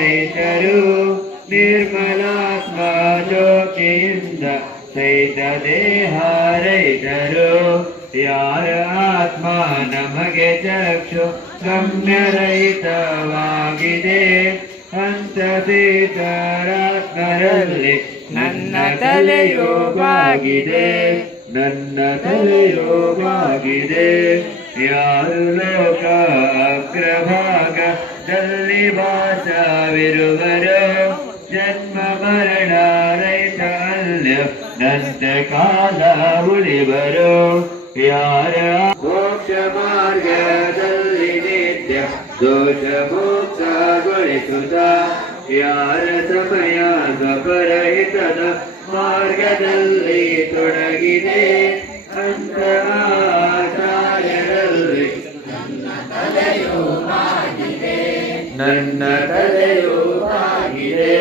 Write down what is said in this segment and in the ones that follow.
ರೈತರು ನಿರ್ಮಲಾತ್ಮ ಜ್ಯೋತಿಯಿಂದ ಸೈತ ದೇಹ ರೈತರು. ಯಾರ ಆತ್ಮ ನಮಗೆ ಚಕ್ಷು? ಗಮ್ಯರಹಿತವಾಗಿದೆ. ಅಂತ ಸೀತಾರಾತ್ಮರಲ್ಲಿ ನನ್ನ ತಲೆಯು ನನ್ನ ತಲೆಯು ಬಾಗಿದೆ ಯಾರು ಲೋಕ ಅಗ್ರಭಾಗದಲ್ಲಿ ವಾಸವಿರುವರು ಜನ್ಮ ಮರಣ ರೈತಲ್ಯ ದಂತ ಕಾಲ ಉಳಿವರು ಯಾರ? ಮೋಕ್ಷ ಮಾರ್ಗದಲ್ಲಿ ನಿತ್ಯ ದೋಷ ಮುಕ್ತಗೊಳಿಸುತ್ತ ಯಾರ ಸಮಯ ಸ್ವಪರಹಿತದ ಮಾರ್ಗದಲ್ಲಿ ತೊಡಗಿದೆ? ಅಂತ ಆಚಾರ್ಯರಲ್ಲಿ. ನನ್ನ ತಲೆಯು ಆಗಿದೆ.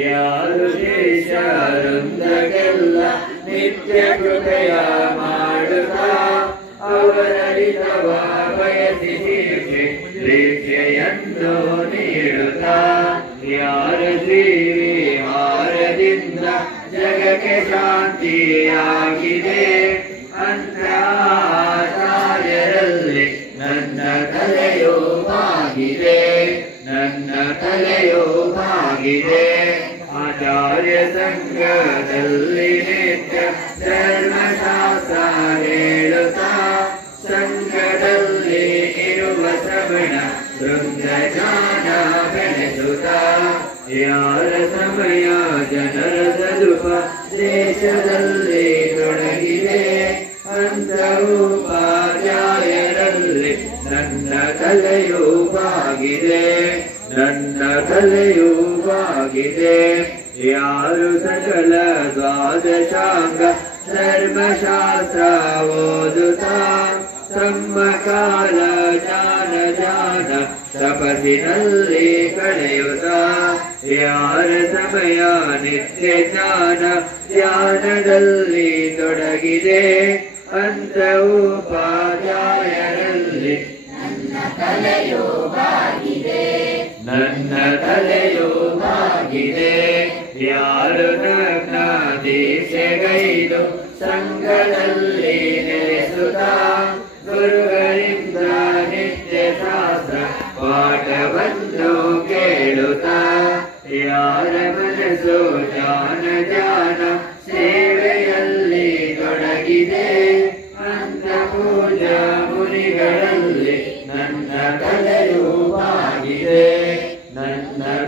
ಯಾರು ದೇಶವೃಂದಗೆಲ್ಲ ನಿತ್ಯ ಕೃಪೆಯ ಮಾಡುತ್ತಾ? ಅವರ ಹಿತವ ಬಯಸಿ ಶಿಕ್ಷೆ ನೀಡುತ್ತ? ಯಾರ ಮಾರದಿಂದ ಜಗಕ್ಕೆ ಶಾಂತಿಯಾಗಿದೆ? ಅಂತ ನನ್ನ ಕಲೆಯೋ ಬಾಗಿದೆ ನನ್ನ ತಲೆಯು ಬಾಗಿದೆ ಆಚಾರ್ಯ ಸಂಘದಲ್ಲಿ ನಿತ್ಯ ಧರ್ಮಶಾಸ್ತ್ರ ಹೇಳುತ್ತಾ, ಸಂಘದಲ್ಲಿ ಇರುವ ಶ್ರವಣ ವೃಂದ ಜ್ಞಾನ ಬೆಳೆಸುತ್ತಾ. ಯಾರ ಸಮಯ ಜನರ ಸದುಪ ದೇಶದಲ್ಲಿ ತೊಡಗಿದೆ. ಅಂತ ಉಪಾಧ್ಯಾಯರಲ್ಲಿ ನನ್ನ ತಲೆಯು ಬಾಗಿದೆ ನನ್ನ ತಲೆಯು ಬಾಗಿದೆ ಯಾರು ಸಕಲ ದ್ವಾದಶಾಂಗ ಧರ್ಮಶಾಸ್ತ್ರ ಓದುತ್ತಾ, ತಮ್ಮ ಕಾಲ ಜ್ಞಾನ ಜ್ಞಾನ ತಪಸ್ಸಿನಲ್ಲಿ ಕಳೆಯುತ್ತಾ, ಯಾರ ಸಮಯ ನಿತ್ಯ ಜ್ಞಾನ ಧ್ಯಾನದಲ್ಲಿ ತೊಡಗಿದೆ. ಅಂತ ಕಲೆಯೋಗಾಗಿದೆ. ನನ್ನ ಕಲೆಯೋಗಾಗಿದೆ. ಯಾರು ನನ್ನ ದೇಶಗೈದು ಸಂಘದಲ್ಲಿ ನೆಲೆಸುತ್ತ? ಗುರುಗಳಿಂದ ನಿತ್ಯ ಶಾಸ್ತ್ರ ಪಾಠವನ್ನು ಕೇಳುತ್ತ? ಯಾರ ಮನಸ್ಸು ಜಾನ ಜಾನ ಸೇವೆಯಲ್ಲಿ ತೊಡಗಿದೆ? ಅಂತ ಪೂಜಾ ಮುನಿಗಳ and